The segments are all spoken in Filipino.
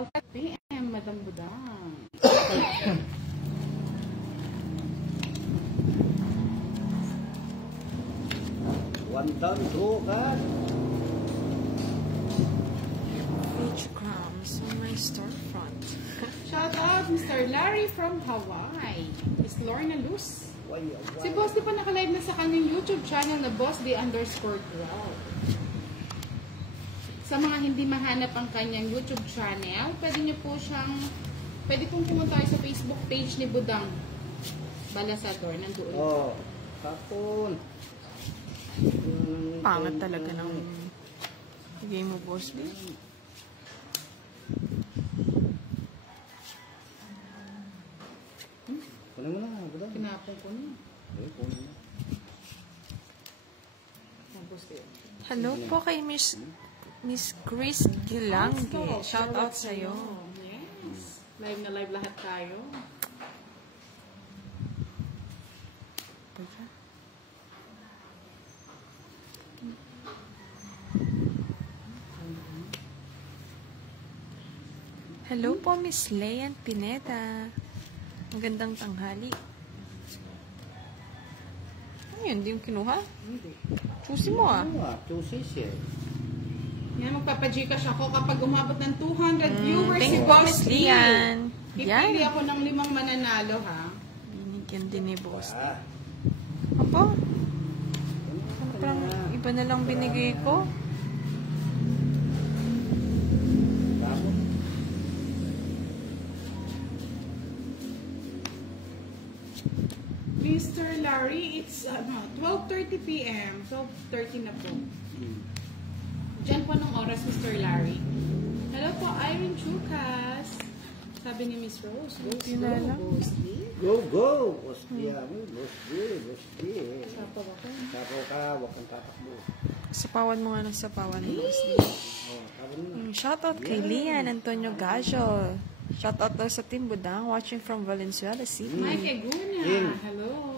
Alpha PM, Madam Budang. One down, two, kan? Beach crumbs on my storefront. Shout out, Mr. Larry from Hawaii. Miss Lorna Luz. Si Boss D pa naka-live na sa kanyang YouTube channel na BossD_Grow. Sa mga hindi mahanap ang kanyang YouTube channel, pwede pong pumunta kayo sa Facebook page ni Budang Balasador. Nandoon. Oh, kapon. Pangat talaga ng game mo, Boss D. Kunin mo na, Budang. Pinapong ko na. Kunin mo. Hello po kay Miss Chris Gilange. Shout out sa'yo. Yes. Live na live lahat tayo. Hello po, Miss Leyan Pineda. Magandang tanghali. Ano yun? Hindi mo kinuha? Hindi. Choosy mo ah. Choosy siya. Yan, magpapagcash ako kapag umabot ng 200 viewers Thank si you po, Boss Miss D. Lian. Pipili ako ng 5 mananalo, ha? Binigyan din ni Boss. Ah. Apo? Parang iba na lang binigay ko. Mr. Larry, it's 12:30 p.m. 12:30 na po. Diyan po ng oras, Mr. Larry. Hello po, Irene Chukas. Sabi ni Miss Rose. Go, go! Boss D, Boss D. Sapaw ako. Sapaw ka, wag kang tatakbo. Sapawan mo nga ng sapawan ni Boss D. Oh, sabi mo. Shoutout kay Lian Antonio Gajo. Shoutout daw sa Team Budang watching from Valenzuela City. Mike Eguna. Hello.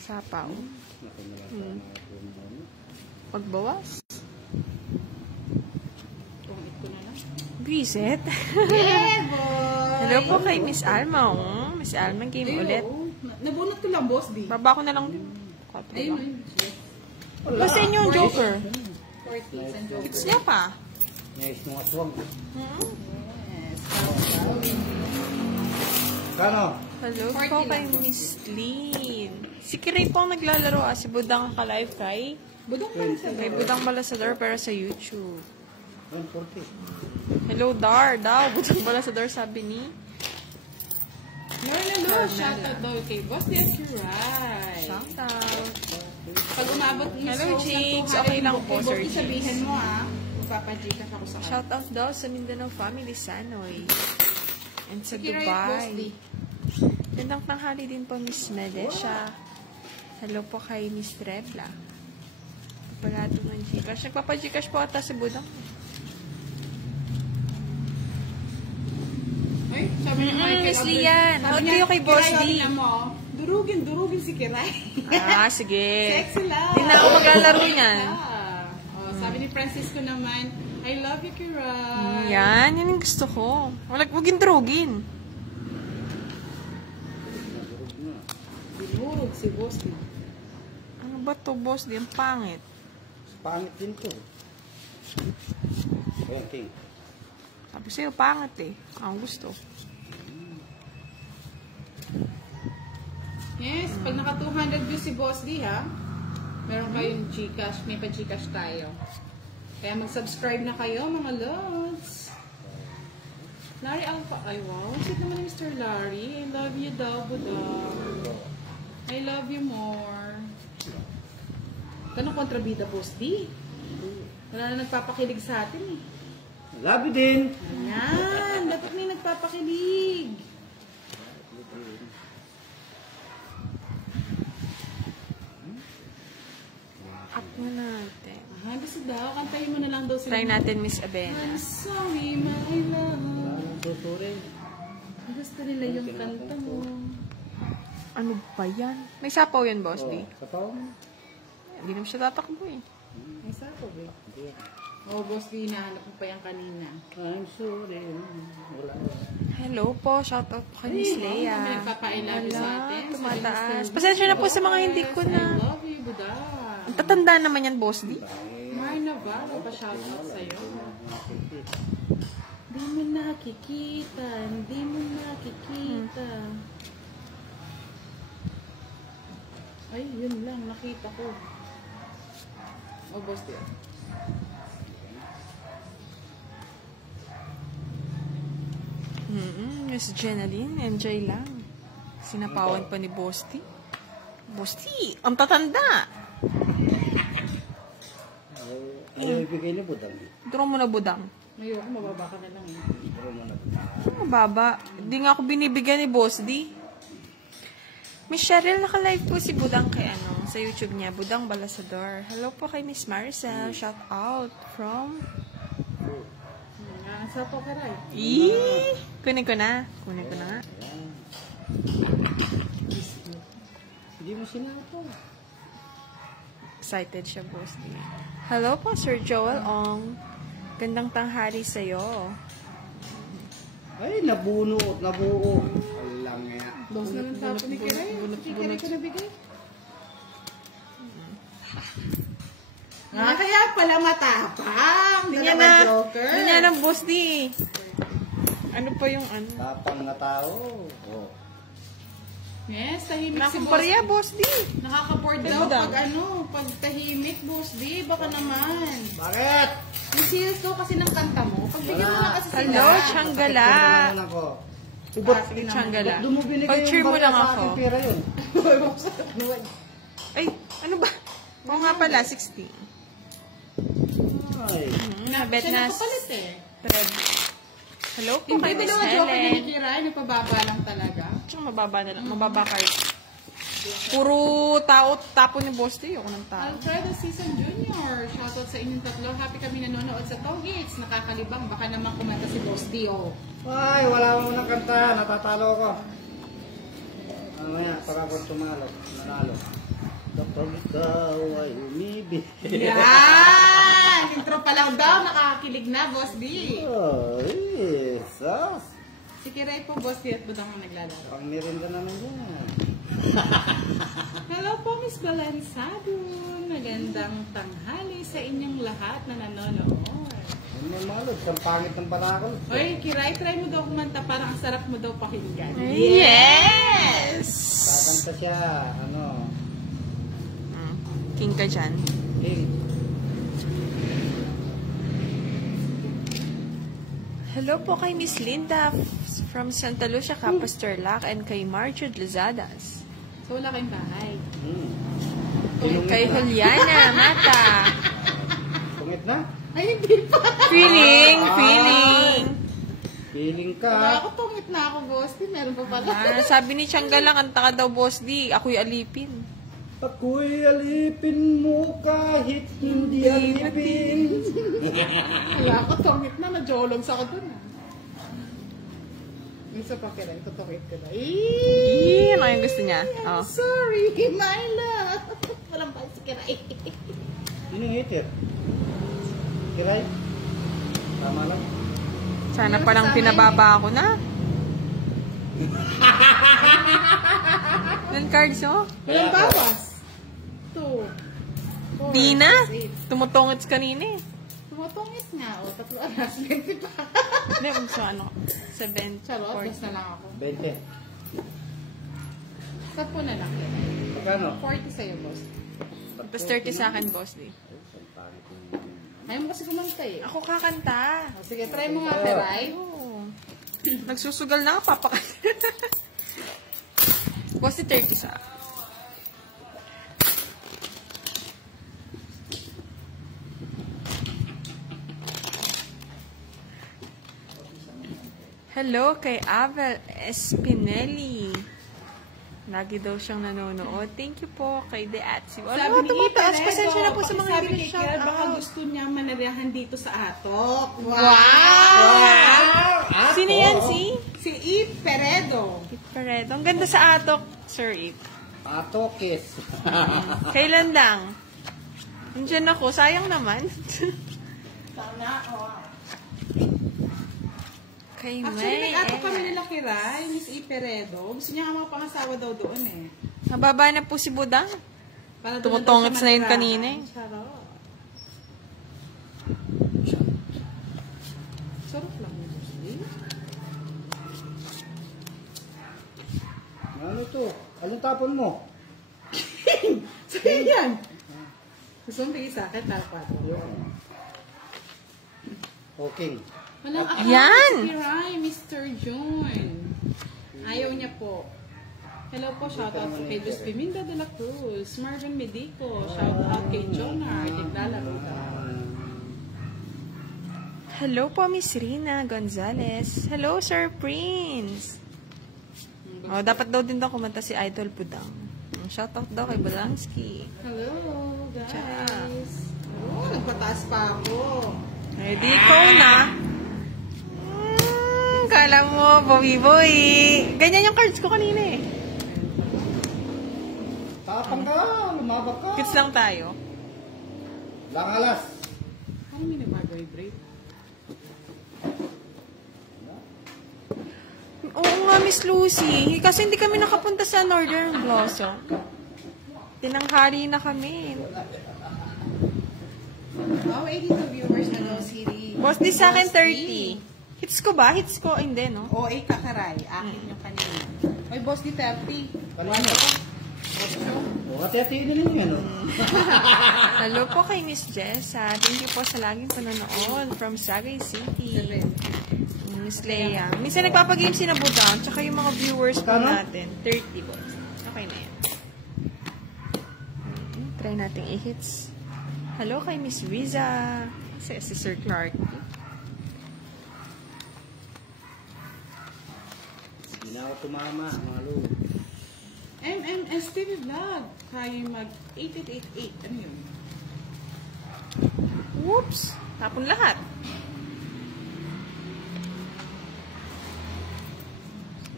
Sapaw. Pagbawas. Tungit ko na lang. Bisit. Yeah, boy! Hello po kay Miss Alma. Miss Alma, game ulit. Nabunot ko lang, Boss D. Baba ko na lang. Ayun. Kasi inyo yung Joker. 40 and Joker. It's niya pa. Yes, mga swang. Yes. Kano? Hello 40 po kay lang po. Miss Lynn. Si Kiray po ang naglalaro si Budang ka-live kay Budong pa rin sa Budang Balasador pero sa YouTube. 140. Hello Dar daw. Budang Balasador sabi ni Hello, shout out daw kay Boss D. Right. Shout out. Pag umabot ni Hello, Rose ng Jigs. 200 Okay lang po, kay Sir Boss D, Jigs. sabihin mo, ha? Magpapajikas ako sa kanya. Shout out daw sa Mindanao Family Sanoy. And sa Sige, right, Boss D. Dubai. Gandang tanghali din po Miss Medesha. Hello po kay Miss Rebla. Pagpalato ng Gcash. Nagpapagcash po ata si Budang. Ay, sabi ni Michael. Miss Lian. How do you kay Boss D? Durugin si Kiray. Ah, sige. Sexy lang. Hindi na ako maglalaro niyan. Oh, sabi ni Francisco naman, I love you, Kiray. Yan yung gusto ko. Wag yung drugin. Dinurog si Boss D. Ano ba to, Boss? Di ang pangit. Pangit din to. Ayan, King. Sabi sa'yo, pangit eh. Ang gusto. Yes, pag naka 200 views si Boss D, ha? Meron kayong Gcash, may pa-Gcash tayo. Kaya mag-subscribe na kayo, mga lods. Larry Alpha, ay wow, sweet naman ni Mr. Larry. I love you daw, Budang. I love you more. Ganong kontrabida, Boss D? Wala na nagpapakilig sa atin, eh. Love you din. Ayan, dapat may nagpapakilig. Up mo natin. Ah, gusto daw, kantayin mo na lang daw sila. Try natin, Miss Abena. I'm sorry, my love. Tuturin. Gusto nila yung kanta mo. Ano ba yan? May sapaw yan, Boss D. Sapaw mo. Hindi naman siya tatakbo eh. Ay, sako, eh. Oh, boss, di hinahanap mo pa yan kanina. I'm sorry. Wala. Hello po, shout out po kay Miss Leia. Kami nagpapa-I-love you sa atin. Tumataas. Pasensya na po sa mga hindi ko I na. love you, Buda. Ang tatanda naman yan, boss di. Mar Navarro, pa-shoutout sa'yo. Di mo nakikita, hindi mo nakikita. Ay, yun lang, nakita ko. Oh, boss dear. Miss Jenaline, enjoy lang. Sinapawan pa ni Boss T. Boss T, ang tatanda. Ay, ibigay ni Budang. Draw mo na budang. Ngayon, mababa ka na lang eh. Pero mo na. Mababa. Hindi nga ako binibigyan ni Boss D. Miss Cheryl, naka-live po si Budang kay sa YouTube niya. Budang Balasador. Hello po kay Miss Maricel. Shout out from... Sa Pokeray. Kunin ko na. Kunin ko na nga. Hindi mo sinapo. Excited siya, Boss D. Hello po, Sir Joel Ong. Gandang tanghali sa'yo. Ay, nabuo. Alam nga. Boss naman tapo ni Kiray. Si Kiray ko nabigay. Kaya pala matapang. Hindi niya na, Boss D. Ano pa yung ano? Tapang na tao. Oh. Yes, tahimik si Boss. Nakumparya, Boss D. Nakaka-board daw pag tahimik, Boss D. Baka naman. Bakit? Yung sales daw kasi ng kanta mo. Pagbigyan mo na kasi sila. Hello, Changgala. Ubot. Changgala. Doon mo binigay Pag-cheer mo lang ako. Pera yun. Ay, ano ba? Oo nga pala, 16. Ay. Nabet Siya na. nakapalit eh. Hello po Hindi kay ba Miss naman joke ni Helen. Kiray? Nagpababa lang talaga. Tsaka mababa na lang. Mababa kayo. Puro tao, tapo ni Boss D. Ako ng tao. Alfredo Season Jr. Shoutout sa inyong tatlo. Happy kami nanonood sa Toggits. Nakakalibang. Baka naman kumanta si Boss D. Oh. Ay, wala mo ng kanta. Natatalo ko. Mamaya, para ako tumalo. Nanalo. Kapag ikaw ay umibig. Yan! Intro pa lang daw. Nakakakilig na, Boss D. Ay, sus. Si Kiray po, Boss D at Budang ang naglalaro. Pang merinda naman yan. Hello po, Miss Balansado. Magandang tanghali sa inyong lahat na nanonood. Ano malod? Ang pangit ng balakol. Oy, Kiray, try mo daw kumanta. Parang ang sarap mo daw pakinggan. Yes! Tatanta siya. Ano? King ka dyan. Hey. Hello po kay Miss Linda from Santa Lucia, Capasterlac, and kay Marjorie Lazadas. So, wala kayong bahay. Kay Juliana Mata. Tungit na? Ay, hindi pa. Feeling. Feeling Wala ka. ako, tungit na ako, Boss D. Meron pa pala. Sabi ni Changgala, kanta ka daw, Boss D. Ako'y alipin. Ako'y alipin mo kahit hindi alipin. Wala ako, tungit na. Najologs ako dun. Isa pa Kiray, tutungit ko na. Ano yung gusto niya? I'm sorry, my love. Walang pa si Kiray. Sino yung hater? Kiray? Tama lang. Sana palang pinababa ako na. Ilan cards mo? Walang bawas. 2, 4, Di na? 8. Tumutungits kanina eh. Tumutungit nga. O, 3 alas. 20 pa. Hindi, so ano? 7, Charot, 40. basta lang ako. 20. 10 na lang. Kiray. Magkano? 40 sa'yo, boss. Tapos 30 sa akin, Boss D. Ayaw mo kasi kumanta eh. Ako kakanta. O, sige, try mo nga, Kiray. Oo. Nagsusugal na ako, papakanta. Boss D, 30 sa akin. Hello kay Avel Espinelli. Lagi daw siyang nanonood. Thank you po kay The Atsi. Wala, tumataas. Pasensya na po sa mga hindi shout shout baka out. gusto niya manirahan dito sa atok. Wow! Sino yan, Si Eve Peredo. Paredo. Ang ganda sa atok, Sir Ip. Atokis. Kailan lang? Nandiyan ako. Sayang naman. Kay Actually, May. nag-ato kami nila kay Rai, Miss Iperedo. Gusto niya nga mga pangasawa daw doon eh. Nababa na po si Budang. Para doon Tumutongits daw siya na yun manirahan. kanina eh. Sarap. Sarap lang yung gusto. Ano to? Anong tapon mo? Sige yan. Gusto mong bigay sa akin, tapos. Okay. Walang account Yan! si Rai, Mr. John. Ayaw niya po. Hello po, shoutout po kay Luz Piminda de la Cruz, Marvin Medico, shoutout kay Jonar, naglalaro daw. Hello po, Miss Rina Gonzalez. Hello, Sir Prince. Oh, dapat daw din daw kumanta si Idol Budang. Shoutout daw kay Budangski. Hello, guys. Oh, nagpataas pa ako. Ready ko na. Kala mo, boy. Ganyan yung cards ko kanina eh. Tapang ka, lumabak ka. Kids lang tayo. Langalas. Ano may nag-vibrate? Oo nga, Miss Lucy. Kasi hindi kami nakapunta sa Northern Blossom. Tinanghari na kami. Wow, 82 viewers na daw, Siri. Boss, di sa akin 30. Hits ko ba? Hits ko? Hindi, no? O, kakaray. Akin yung kanina. Oy, boss, di 30. Kanino? O, hati-hatiin na rin yan. Hello po kay Miss Jessa. Thank you po sa laging panonood from Sagay City. Miss Leia. Minsan nagpapagame si Budang, tsaka yung mga viewers po Kano? natin. 30 boss. Okay na yan. Try natin i-hits. Hello kay Miss Riza. Si Sir Clark. Hindi na ako tumama, mga lo. MMS TV Vlog. Kaya mag 8888. Ano yun? Whoops! Tapon lahat.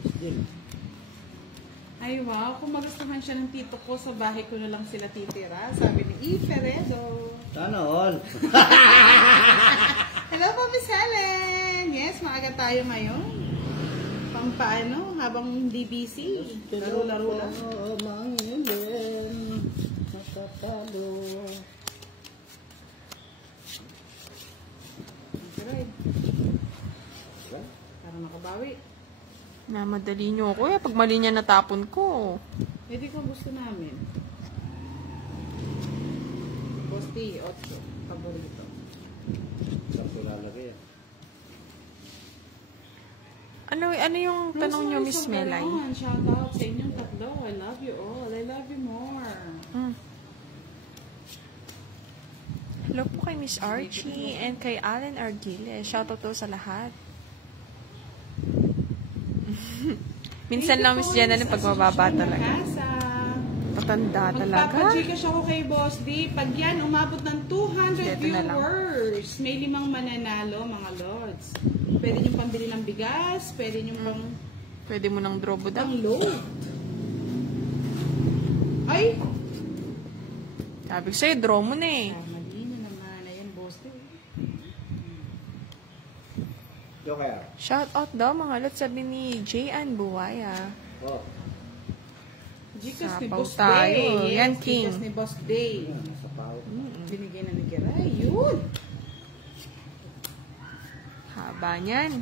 Still. Ay, wow. Kung magustuhan siya ng tito ko, sa bahay ko na lang sila titira. Sabi ni Iferedo. Sana all. Hello po, Miss Helen. Yes, maaga tayo ngayon. Pampaano, habang hindi busy. Laro-laro lang. Mangilin, nakapalo. Right. Para makabawi. Namadali nyo ako eh. Pag mali niya natapon ko. Hindi ko gusto namin. Bosti, 8. Paborito. Saan ko lalagay yan? Ano yung tanong nyo, Miss Melay? Shout out sa inyong tatlo. I love you all. I love you more. Hello po kay Miss Archie and kay Allen Argiles. Shoutout to sa lahat. Minsan lang, Miss Jenna, pag mababa talaga. Patanda talaga. Magpapagcash ako kay Boss D. Pag yan, umabot ng 200 Dito na lang. viewers. May 5 mananalo, mga lords. Pwede nyo pambili ng bigas. Pwede nyo pang Pwede mo ng draw Budang. load. Ay! Sabi ko sa'yo, draw mo na eh. Mali na naman. Ayan, Boss D. Ito kaya? Shoutout daw mga lot, sabi ni J.Ann Buwaya. Oh. Gcash ni Sapaw Boss tayo. Day. Yan, Yes, King. Gcash ni Boss Day. Sa pao. Binigay na ni Kiray. Yun! Haba niyan.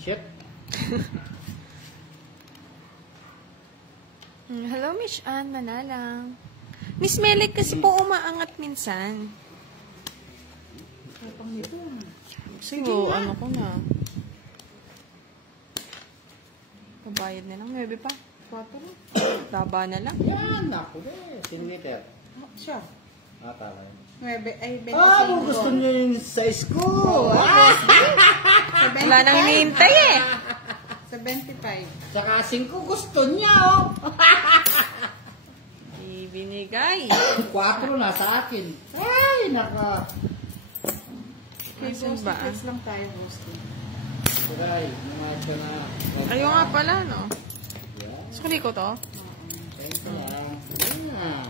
Shit. Hello, Miss Ann Manalang. Miss Melek kasi po umaangat minsan. Kapang nito. Sige, ano ko na. Pabayad na lang. 9 pa. 4. Baba na lang. Yan, ako eh. Siniliter. Siya. Tala yun. 9, ay 25. Ah, gusto niyo yung size ko. Sa 25. Wala nang hinihintay eh. Sa 25. Sa kasing ko gusto niya, oh. Ibinigay. 4 na sa akin. Ay, naka. Kay Asan Boss, ba? tickets lang tayo, Boss. Turay, mga ito na. Ayaw nga pala, no? Yeah. Sukli ko to. Ganito lang. Ayan.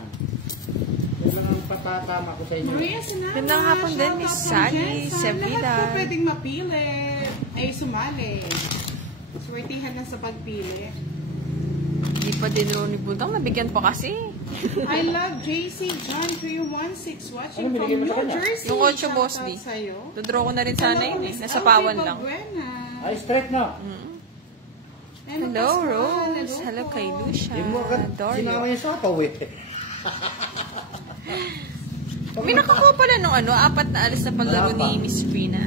Yan lang ang patatama ko sa inyo. Maria Sinana. Gandang hapon din, Miss Sally Sevilla. Lahat po pwedeng mapili. Ay, sumali. Swertihan na sa pagpili. Hindi pa din ro ni Budang. Nabigyan pa kasi. I love JC John 316 watching Ano from binigay mo New sa kanya? Jersey. Yung 8 Shout boss out di. sa'yo. Dodraw ko na rin sana yun eh. Nasa pawan lang. Ay, straight na. Hello, Rose. Hello kay Lucia. Hindi mo agad sinama Dorio. yung sapaw eh. May nakakuha pala nung ano, 4 na alis na palaro Wala pa. ni Miss Frina.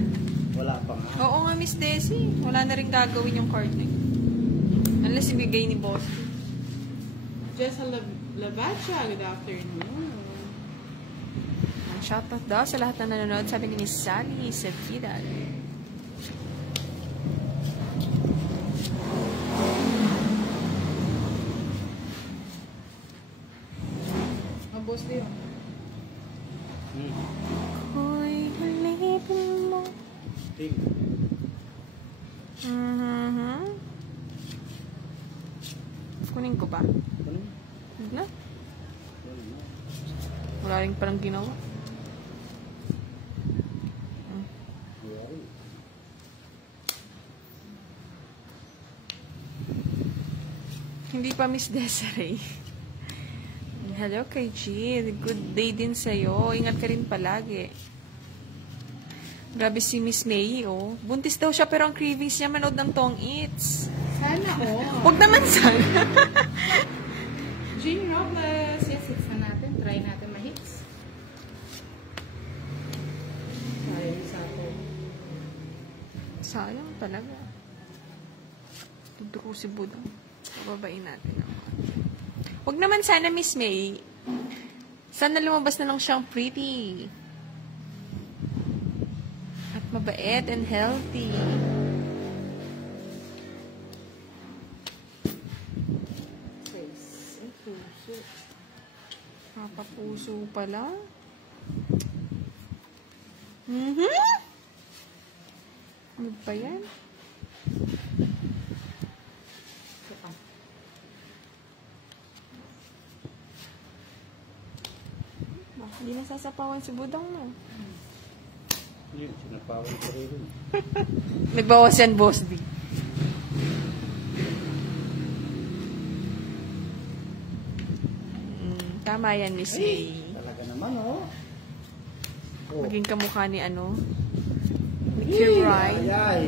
Wala pa nga. Oo nga, Miss Desi. Wala na rin gagawin yung card na yun. Unless ibigay ni Boss. Jessa Lavacha, good afternoon. Shoutout daw sa lahat na nanonood. Sabi ni Miss Sally Sevilla. Ang boss din. Hoy, halipin mo. Ting. Kunin ko ba? Ano? Huwag na. Wala rin parang ginawa. Hindi pa Miss Desiree. Hello kay Jill. Good day din sa'yo. Ingat ka rin palagi. Grabe si Miss May, oh. Buntis daw siya pero ang cravings niya manood ng Tong Eats. Sana, oh. Huwag naman sana. Jean Robles. Yes, hits na natin. Try natin ma-hits. Sayang sa ako. Sayang talaga. Tudro si Budang. Pababain natin naman. Huwag naman sana, Miss May. Sana lumabas na lang siyang pretty. At mabait and healthy. Face. Ay, puso. Papapuso pala. Ano ba yan? Ito pa. Hindi nasasapawan si Budang, no? Yun, sinapawan ko rin. Nagbawas yan, Boss D. Tama yan, Miss May. Talaga naman, oh. Oh. Maging kamukha ni ano? Ni Ay, Kirai. ay.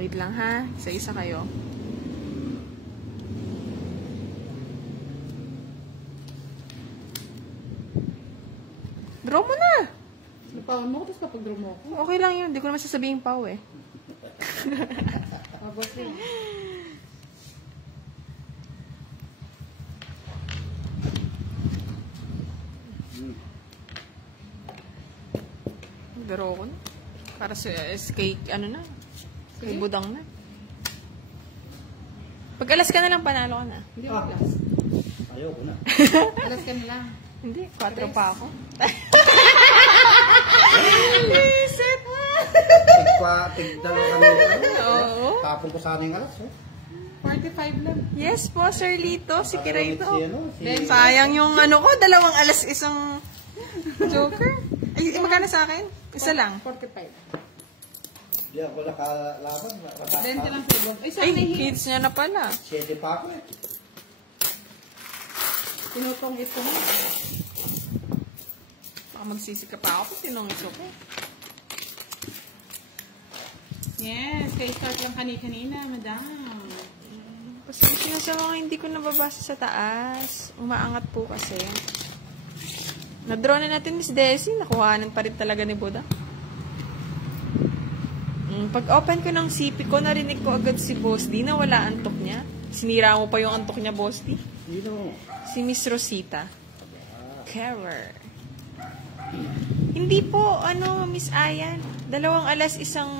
Wait lang ha. Isa-isa kayo. Draw mo na! Napawan mo ko, tapos kapag draw mo ko. Okay lang yun. Hindi ko naman sasabihin pao eh. Ah, boss din. Draw ko na. Para sa kay ano na. Kay Sige. Budang na. Pag alas ka na lang, panalo ka na. Hindi ako last. Ayoko na. Alas ka na lang. Hindi, 4 pa ako. Tigdalo kami. Oo. Tapon ko sana yung alas, oh. 45 lang. Yes po, Sir Lito. Si Kiray to. Si, ano, si, Sayang yung ano ko, 2 alas isang joker. Ay, magkano sa akin? Isa lang. 45. Di ako nakalaban. 20 lang sa ibang. Ay, saan Ay, may hits? kids niya na pala. 7 pa ako eh. Tinutong ito mo. Baka magsisika pa ako kung tinongit ko. Yes, kay start lang kanina, madam. Pasensya na sa mga hindi ko nababasa sa taas. Umaangat po kasi. Na-draw na natin, Miss Desi. Nakuhanan pa rin talaga ni Buda. Pag-open ko ng CP ko, narinig ko agad si Boss D na wala antok niya. Sinira mo pa yung antok niya, Boss D. Sino? Si Miss Rosita. Carer. Hindi po, Miss Ayan. 2 alas, isang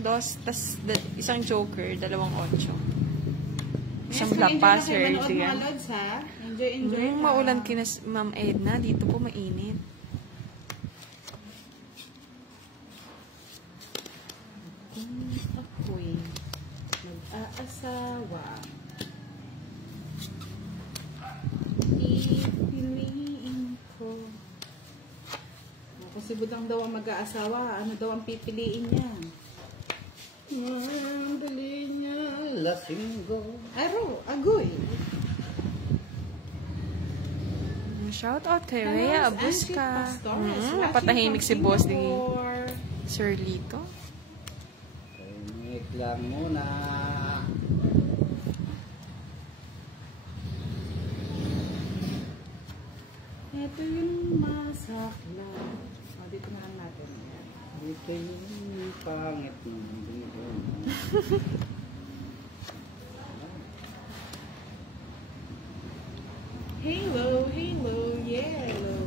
dos, tas isang joker, 2 8. Isang black pass, Sir Manood mga Adrian. lods, ha? Enjoy. Maulan kina Ma'am Edna. Dito po mainit. Ako'y nag-aasawa. Si Budang daw ang mag-aasawa. Ano daw ang pipiliin niya? Ang dali niya, lasinggo. Aro, agoy. Shout out kay Hello, Rhea Miss Abusca. Angie Pastores, Napatahimik si watching Boss from di Singapore. Sir Lito. Tahimik lang muna. Ito yung masakla. O, dito na lang natin. Yan. Dito yung pangit ng binigay. Halo, halo, yellow.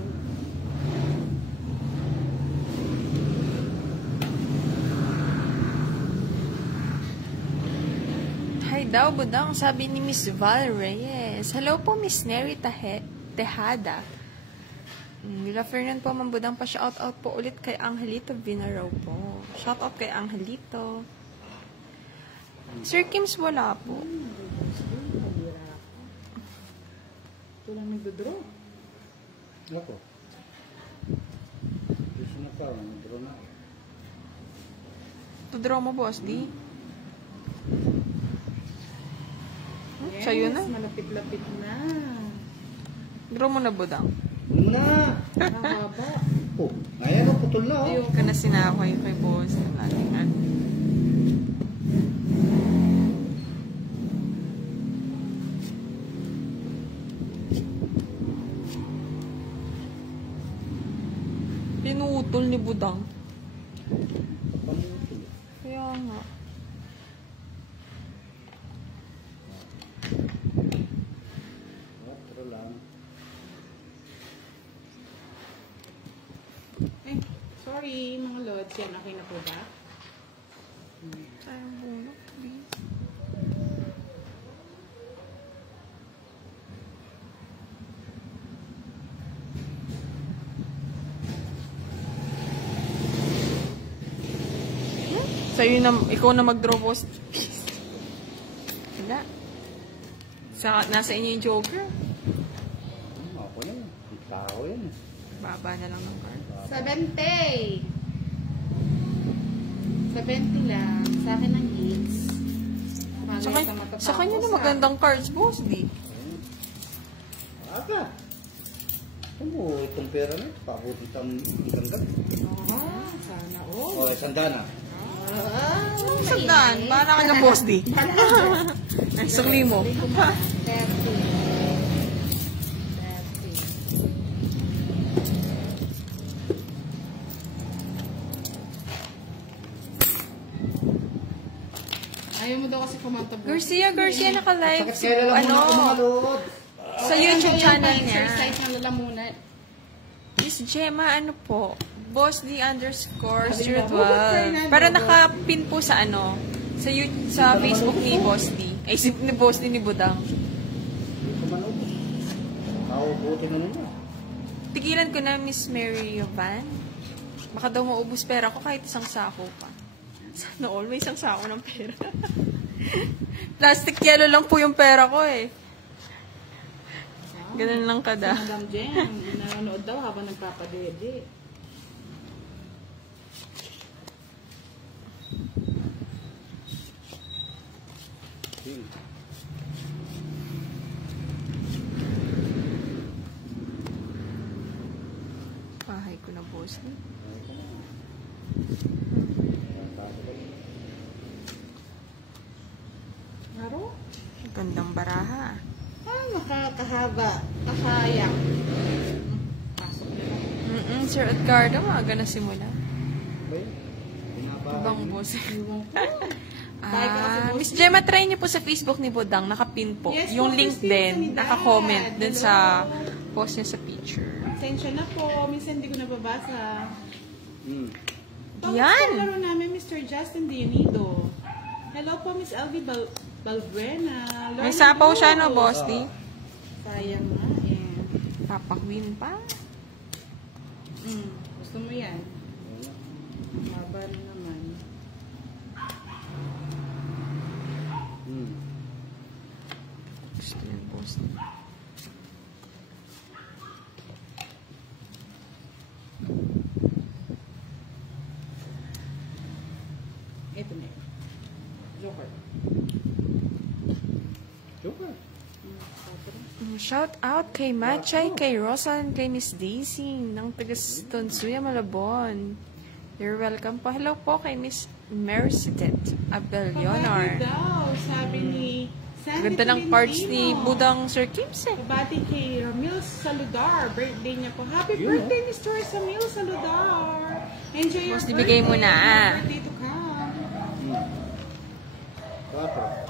Hi daw, Budang, sabi ni Miss Val Reyes. Hello po, Miss Neri Tejada. Mila Fernan po, Budang, pa shout out po ulit kay Angelito Vinaraw po. Shout out kay Angelito. Sir Kims, wala po. Ito lang nagdodraw. Ako. Gusto na pa, nagdraw na. Tudraw mo, Boss D. Yes, Sa'yo na. malapit-lapit na. Draw mo na, Budang. Na! Mahaba. Oh, ngayon ang putol na. Ayun. Ka na sinakay kay Boss. Ating ano. Pinutol ni Budang. Pamutol. Kaya nga. Otro lang. Eh, sorry mga lods. Yan, okay na po ba? Sayang bulok, please. Sa'yo na, ikaw na mag-draw, Boss. Wala. Nasa inyo yung Joker. Ako yan. Ang tao yan. Baba na lang ng card. 70. 70 lang. Sa akin ang 8. Sa kanya na magandang cards, Boss, di. Aga. Ano itong pera na? Pabuti ang ganda. Oo, sana all. O, sandana. Sandaan, para ka na, Boss, di. Ang sukli mo. 30. Ayaw mo daw kasi kumanta, bro. Garcia, naka-live. Sakit kaya lang muna mga lood. Sa YouTube channel niya. Exercise na lalamunan. Miss Gemma, ano po? Boss D _ Sabi mo, 012. Para nakapin po sa ano, sa Facebook ni Boss D. Ay, ni Boss D ni Budang. Dito man ako. Tao, buti na nun. Tigilan ko na, Miss Mary Van. Baka daw maubos pera ko kahit isang sako pa. Sana always isang sako ng pera. Plastic yellow lang po yung pera ko eh. Ganun lang kada. Si Madam Jen, nanonood daw habang nagpapadede. Bahay ko na, Boss D. Haro? Gandang baraha. Ah, makakahaba. Kakaya. Pasok nila. Sir Edgardo, maaga na simula. Binabahay Ibang mo. boss. Iwan ko. Bahay ka kasi, boss. Miss Gemma, try niyo po sa Facebook ni Budang. Nakapin po. Yes, Yung po, link Christine, din. sanidad. Naka-comment din sa Hello. post niya sa picture. Pasensya na po. Minsan hindi ko nababasa. Yan. Laro namin, Mr. Justin Dionido. Hello po, Miss Alvi Balbrena. May sapaw siya, no, Boss D? Sayang nga, eh. Papakwin pa. Gusto mo yan? Laban naman. Gusto yan, Boss D. Shout out kay Machay, kay Rosan, kay Miss Daisy ng taga-Tonsuya, Malabon. You're welcome po. Hello po kay Miss Mercedet Abelionar. Pabati daw, sabi ni Sandy Ganda ng parts ni Tolentino. Budang Sir Kims eh. Pabati kay Ramil Saludar. Birthday niya po. Happy birthday, Mr. Ramil Saludar. Enjoy your Boss, birthday. ibigay mo na, ah. Birthday to come. 4.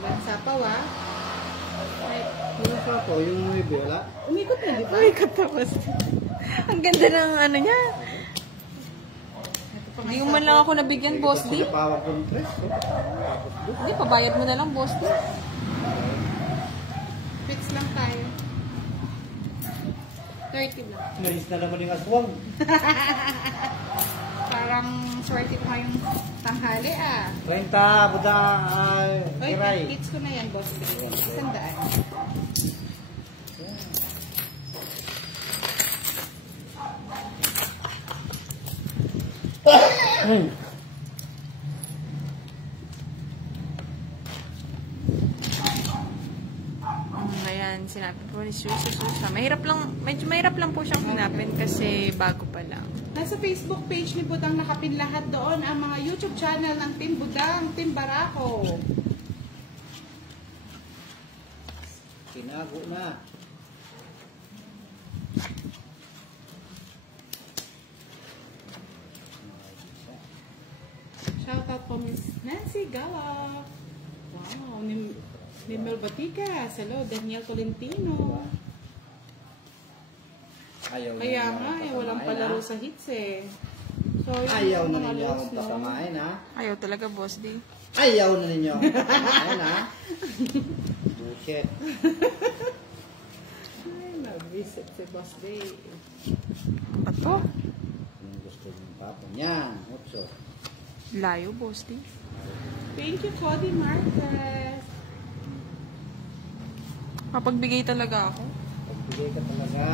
Walang sapaw, ah. Yung papo, yung maybe, wala? Umikot na, di ba? Ay, katapos. Ang ganda ng ano niya. Hindi mo man lang ako nabigyan, Boss D. Power kong tres. Tapos doon. Hindi, pabayad mo na lang, Boss D. Fix lang tayo. 30 lang. Nalis na naman yung aswang. Parang swerte ko ngayong tanghali, ah. 30, buda, Oy, kiray. hits ko na yan, boss. 100. Ayan, sinabi po ni Susa. Medyo mahirap lang po siyang hanapin kasi bago pa lang. Nasa Facebook page ni Budang nakapin lahat doon ang mga YouTube channel ng Team Budang, Team Barako. Tinago na. Shoutout po Miss Nancy Galak. Wow, ni Mel Baticas. Hello, Daniel Tolentino. Ayaw Kaya niya nga, yung walang patamain, palaro ha? sa hits eh. So, yun Ayaw yung na mga ninyo lows, akong no? tatamain, ha? Ayaw talaga, Boss D. Ayaw na ninyo akong tatamain, ha? Bullshit. Ay, nag-visit si Boss Day. Ato, Kung gusto ng papo niyan. Otso. layo, Boss D. Thank you, Cody Marquez. Mapagbigay talaga ako. Pagbigay ka talaga.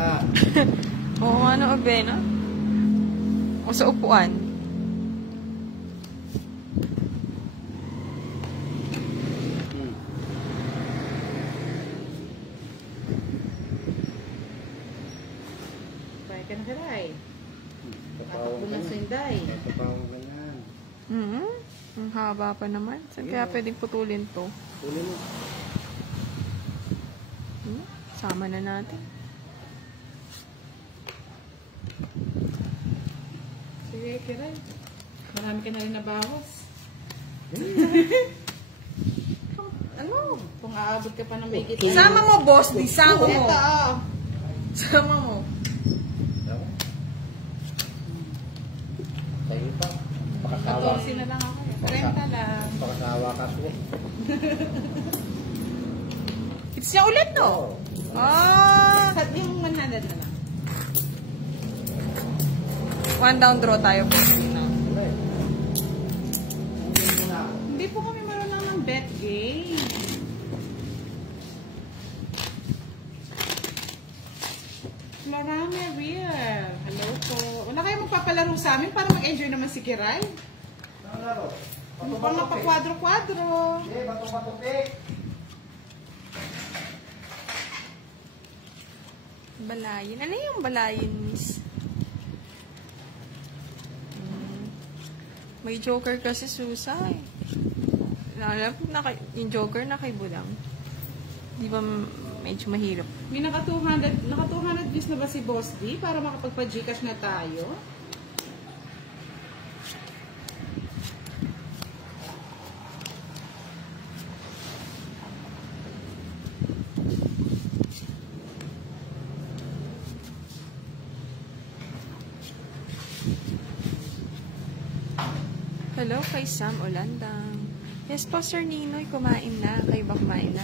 Oo, ano, Abena? O sa upuan. Bye ka na karay. Papawang Tatakbo ka ng na. sinday. Papawang ka na. Ang haba pa naman. Saan kaya pwedeng putulin to? Tuloy mo. Sama na natin. Sige, kiray. Marami ka na rin nabawas. Ano? Kung aabot ka pa ng may gitna. Sama mo, Boss D. Sama mo. Ito, oh. Sama mo. Sa'yo pa. Pakasawa. 14 na lang ako. 30 lang. Pakasawa ka po. It's niya ulit, no? Ah! Sa yung 100 na lang. One down draw tayo. No. Hindi po kami marunong ng bet game. Florame Real. Hello po. Wala kayong magpapalaro sa amin para mag-enjoy naman si Kiray? Ano pa nga pa kwadro-kwadro? Balayin. Ano yung balayin, miss? May joker kasi Susa eh. Alam ko na yung joker na kay Budang. Di ba medyo mahirap? May naka 200 views na ba si Boss D para makapagpa-Gcash na tayo? Hello kay Sam Olandang. Yes po, Sir Ninoy, kumain na. Kayo ba kumain na?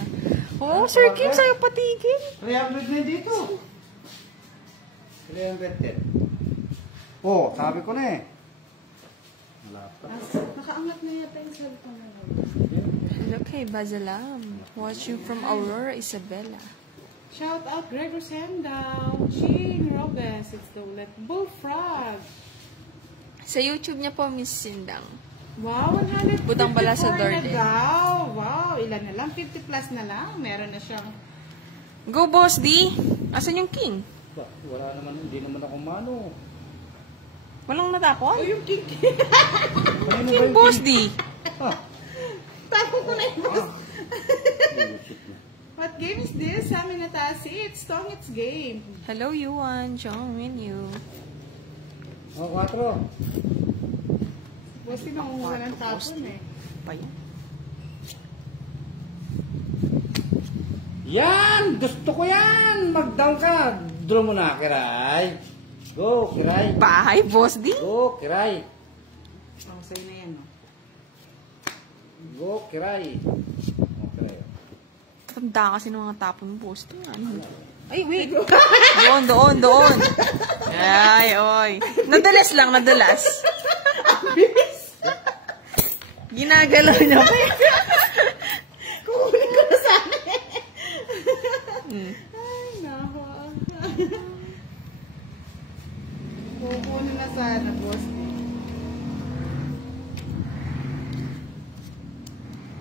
Oo, Sir Kim, sa'yo patigil. 300 na dito. 300. Oh, sabi ko na eh. Wala pa. Nakaangat na yata yung cellphone na. Hello kay Bazalam. Watching from Aurora, Isabela. Shout out Gregor Sandow, Shane Robes, it's the Bullfrog. Sa YouTube niya po, Miss Sindang. Wow, 154 Budang Balasador na din. daw. Wow, ilan na lang? 50 plus na lang. Meron na siyang... Go, Boss D! Asan yung king? Ba, wala naman, hindi naman ako mano. Walang natapon? Oh, yung king. Kanino ba King yung Boss king? D! Ah, Tapos ko na yung boss. bullshit na. What game is this? Sabi na tasi. It's Tong, it's game. Hello, Yuan. Jong Minyu. Oh, 4. Boss, di mangunguha ng tapon eh. Pa yan. Yan! Gusto ko yan! Mag-down ka! Draw mo na, Kiray. Go, Kiray. Bahay, Boss D! Go, Kiray. Oh, sa'yo na yan, no? Go, Kiray. Oh, Kiray. Tanda kasi ng mga tapon ng Boss D. Ano? Ay, wait. Doon. Ay, oy. Nadalas lang, nadalas. Ginagalaw niya pa. Kukunin ko na sana eh. Ay, nako. Kukunin na sana, boss.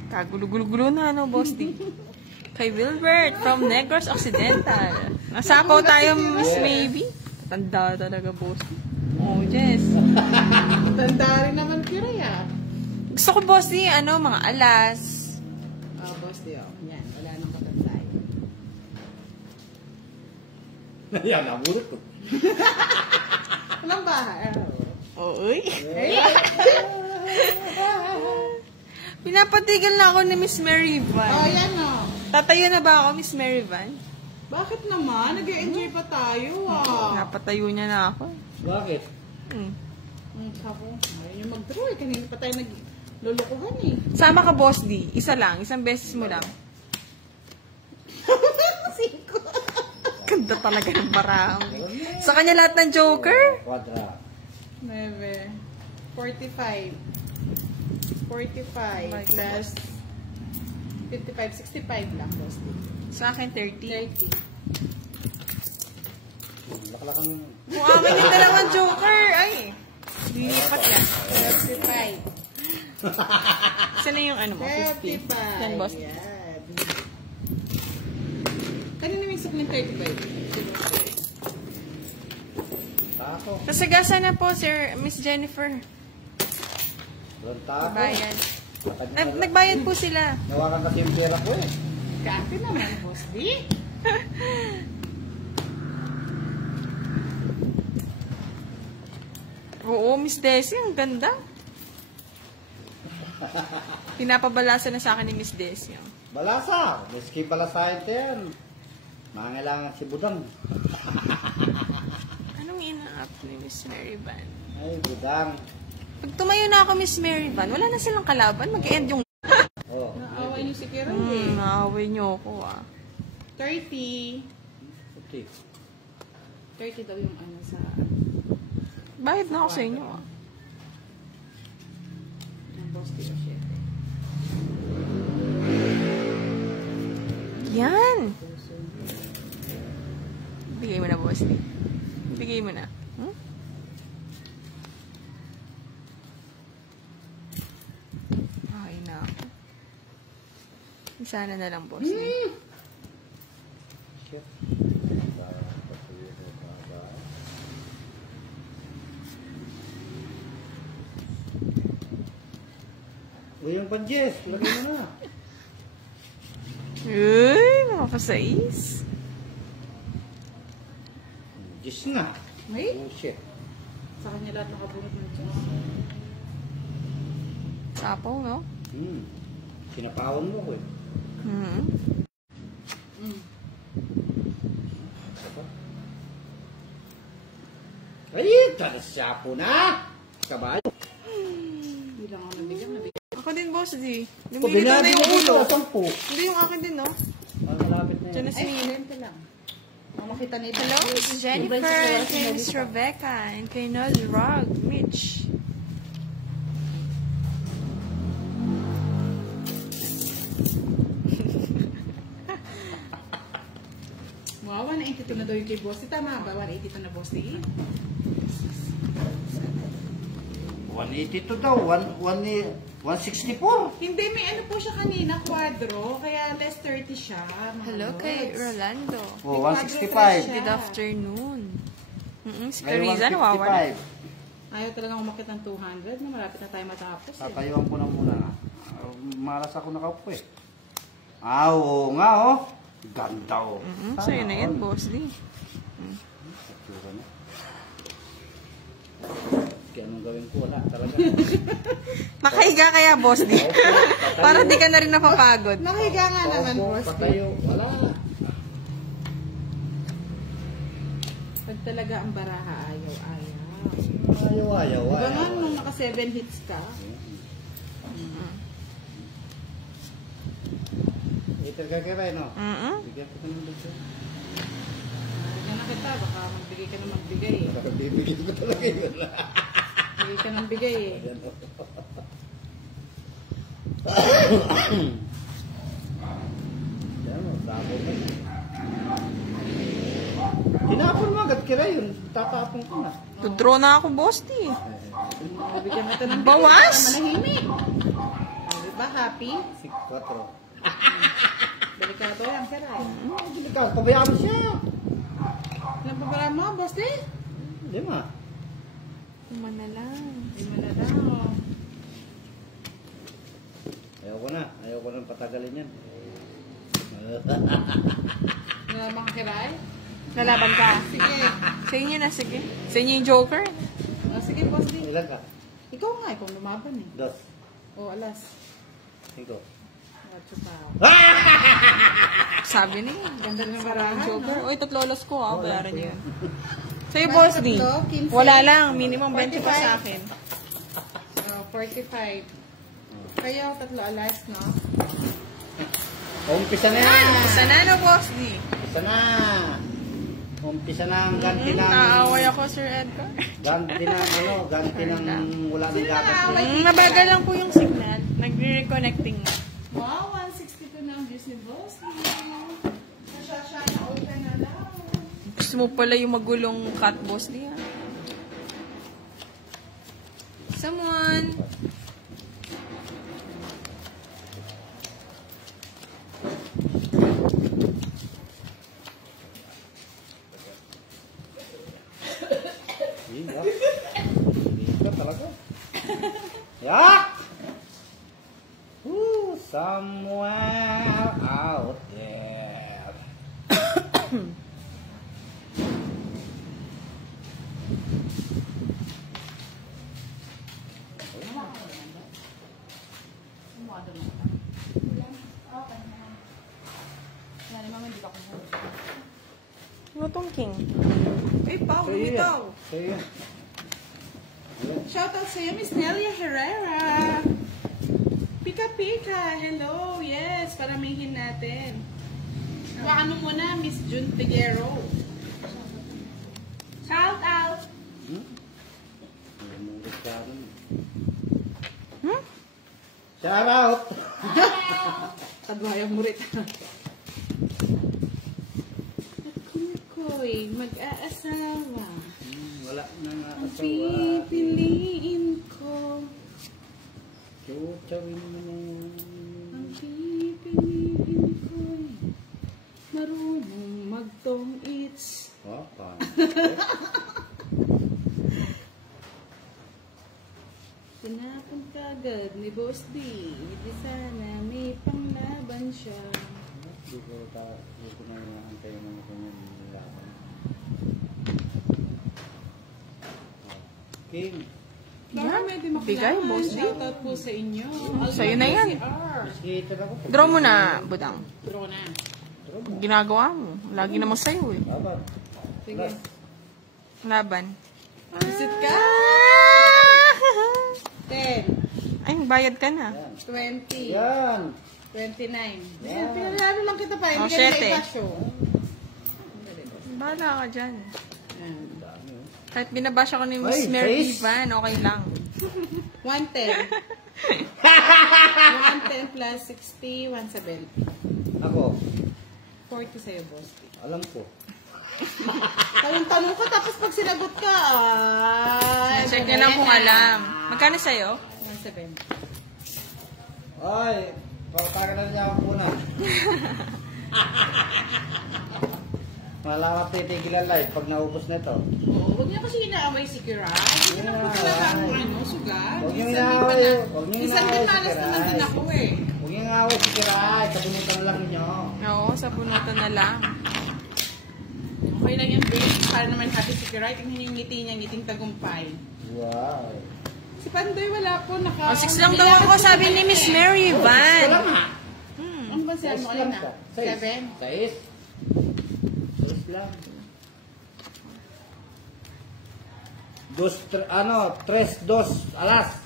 Kagulo-gulo na, no, Boss D? Kay Wilbert from Negros Occidental. Nasapaw tayo, Miss Maybe. Tanda talaga, Boss D. Oh, Jess. Tanda rin naman Kiray ah. Gusto ko, Boss D, mga alas. Oh, boss, di oh. Yan, wala nang katandaan. Yan, nabulot ko. Walang bahay. Oy. Pinapatigil na ako ni Miss Mary Van. Oh, yan oh. Tatayo na ba ako, Miss Mary Van? Bakit naman? Nag-enjoy pa tayo ah. Napatayo niya na ako. Bakit? Ako, ayaw niyo mag-draw eh. Kanina pa tayo naglulukuhan eh. Sama ka, Boss D. Isa lang. Isang beses mo lang. Siko. Ganda talaga ng barang. Sa kanya lahat ng Joker. Quadra. 9. 45. 45 my plus 55, 65 lang, boss. Sa akin, 30. 30. Laklakan mo. Kung akin yung dalawang Joker, ay. Lilipat yan. 35. Saan na yung ano mo? 50. 35. Yan, boss. Yan. Kanina may sukling 35. Tako. Kasagasa na po, Sir Miss Jennifer. Walang tako. Bayad. Nagbayad po sila. Nawakan kasi yung pera ko eh. Kati naman, boss. Di? Oo, Miss Desi, ang ganda. Pinapabalasan na sa akin ni Miss Desi. Balasa. Miski balasahin ito yan. Mangailangan si Budang. Anong ina-up ni Miss Mary Van? Ay, Budang. Pag tumayo na ako, Miss Mary Van, wala na silang kalaban. Mag-end yung... Oh. Naaway niyo si Kiray eh. Naaway niyo ako, 30. Okay. 30 daw yung ano sa... Bayad na ako sa inyo, Ang boss di o shit. Yan! Bigay mo na, boss. Bigay mo na. Okay na ako. Sana na lang, boss. Shit. Uy, yung panjes. Lagay mo na. Uy, makapasais. Jis na. May? Oh, shit. Sa kanya lahat nakabunot ng chance. Sapaw, no? Sinapawan mo ko eh. Ay, talasyapo na! Sabay. Hindi lang ako nabigyan. Ako din, boss, di. Kung Lumilito na binabi yung mo ulo. ito, 10. Hindi yung akin din, no? Malapit na Diyan yan. na si... Lente lang. Makita nito. Hello, Miss Jennifer, and kay Miss Rebecca, and kay Nod Rog, Mitch. Wow, 182 na daw yung kay Boss D. Tama ba? 182 na Boss D. 182 daw. 164. Hindi, may ano po siya kanina, quadro. Kaya less 30 siya. mga Hello kay lods. Rolando. Oh, May 165. siya. Good afternoon. Si Ngayon, Cariza, nawawala. 155. Ayaw talagang umakit ng 200. No? Malapit na tayo matapos. Eh. Tatayuan ko na muna. Malas ako nakaupo eh. Oo nga oh. Ganda oh. Sa'yo na yan, Boss D. Satsura na. Kaya anong gawin ko? Wala talaga. Nakahiga kaya, Boss D? Para di ka na rin napapagod. Nakahiga nga naman, Opo, Boss D. patayo. Wala. Pag talaga ang baraha, ayaw. Ayaw. Diba nga nung naka 7 hits ka? Ito kaya no? Mm-mm. Bigyan ko ng dito. Bigyan na kita, baka magbigay ka na magbigay eh. Bibigyan ko talaga yun. Bigay ka ng bigay eh. Ayan, oh. Ayan, oh, tabo ka. Tinapon mo agad kira yun. Tatapon ko na. Tudraw na ako, Boss D. Bigyan kita ng bigay Bawas! para manahimik. Diba happy? 4. Delikado yan, sir. Hindi ka, pabayaan mo siya. Napapala mo, Boss D? Hindi ma. Tuman na lang. Hindi mo na lang. Oh. Ayaw ko nang patagalin yan. Wala makakiray? Lalaban ka. Sige. Sa inyo na, sige. Sa inyo yung Joker. Sige, Boss D. Ilan ka? Ikaw nga, ikaw lumaban eh. 2. O, alas. 5. Watcho tao. Sabi na yun. Ganda ng barahan, Joker. no? Uy, tatlolos ko ha. Bayaran niyo yun. Sa'yo, Boss D. Tatlo, 15. Wala lang. Minimum 20 pa sa akin. 45. Kayo, tatlo alas, no? Umpisa na yan. Sa nano, Boss D. Umpisa na. Umpisa na ang ganti ng... Naaway ako, Sir Edgar. Ganti ng wala ng gatas. Nabagal lang po yung signal. Nagre-reconnecting na. Wow, 162 na ang juice ni Boss. Nasyashana open na lang. Gusto mo pala yung magulong cat, Boss D, ha? Someone. Dito talaga. Yak! Somewhere out there. Lutong King. Ay, Pao, Sa'yo yan. lumitaw. Sa'yo yan. Shoutout sa'yo, Miss Nelia Herrera. Pika-pika, hello, yes, paramihin natin. Ano muna, Miss June Figuero. Shout out! Shout out! Tagwayang murit. Koy, mag-aasawa. Wala na nga Ang asawa. pipiliin ko. Chuchawin mo na. Ang pipiliin ko'y marunong magtong-its. Paano? Tinapon kagad ni Boss D. Hindi sana may panglaban siya. Hindi ko na inaantay yung mga kanyang nilaban. King. Baka may di Bigay, Boss D. Shoutout po sa inyo. Sa'yo na yan. Skater ako. Draw mo na, Budang. Draw na. Ginagawa mo. Lagi naman sa'yo, eh. Laban. Sige. Laban. Visit ka. 10, Ay, bayad ka na. 20, Yan. 29. Ayan, pinalalo lang kita pa. Oh, Hindi ka siyete. na ipasyo. Bahala ka dyan. Ayan. Kahit binabasya ko ni Miss Ay, Mary face. Ivan, okay lang. 110. 110 plus 60, 170. Ako. 40 sa'yo, boss. Alam ko. Tanong-tanong ka, tapos pag sinagot ka, Check niya lang kung alam. Magkano sa'yo? 170. Ay, pagkakas na niya ako muna. Wala ka titigilan live pag naubos na ito. Oo, huwag niya kasi inaaway si Kiray. Hindi naman po talaga ang sugat. Huwag niyo Minsan inaaway. din Huwag niyo minsan inaaway din si malas naman din Kiray. ako eh. Huwag niyo inaaway si Kiray. Sabunutan lang niyo. Oo, sa bunutan na lang. Okay lang yan, babe. Para naman happy si Kiray. Tingnan yung ngiti niya, ngiting tagumpay. Wow. Si Pandoy wala po, naka... Oh, 6 lang daw ako, sabi ni Miss Mary Ito Van. lang ha. Ano ba siya mo Sais na? lang ka. 7? Sais. Sais lang. Tres, dos, alas.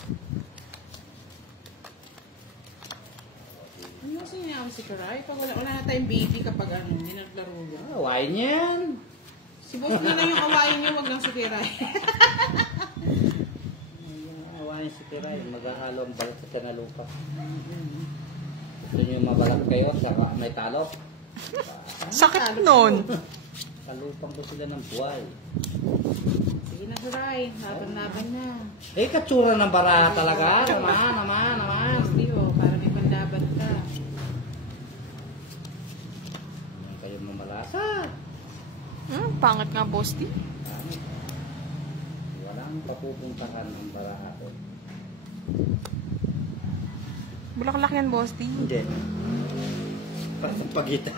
Ano kasi niya si Kiray? Pag wala na tayong baby kapag hindi naglaro yun. Awayin yan. Si Boss na lang yung awayin niyo, wag lang si Kiray. Awayin si Kiray. Maghahalo ang balat sa tinalupa. Gusto niyo mabalat kayo sa may talo? Sakit nun. Talupang ko sila ng buhay. Sige na, Kiray. Laban-laban na. Eh, katsura ng bara talaga. Naman. Hindi ho, para may panlaban ka. Hindi kayo mamalasa. Pangit nga, Boss D. Walang papupuntahan ng bara ako. Bulaklak yan, Boss D. Hindi. Parang pagita.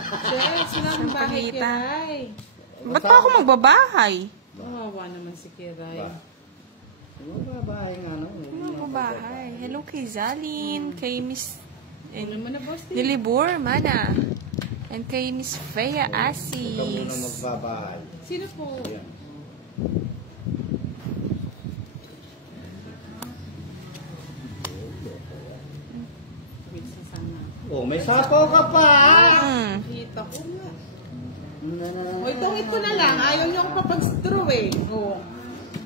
Yes, lang ang bahay, Pagkita. Kiray. Ba't pa ako magbabahay? Kawawa naman si Kiray. Mababahay nga, no? Magbabahay. Hello kay Zalin, kay Miss Ano mo na, Boss? Lilibor, Mana. And kay Miss Freya Ikaw muna Asis. magbabahay. Sino po? Yan. Wait, sasama. Oh, may sapaw ka pa! Kita ko nga. O, itong ito na lang. Ayaw niyo ako papag-straw eh. Oo.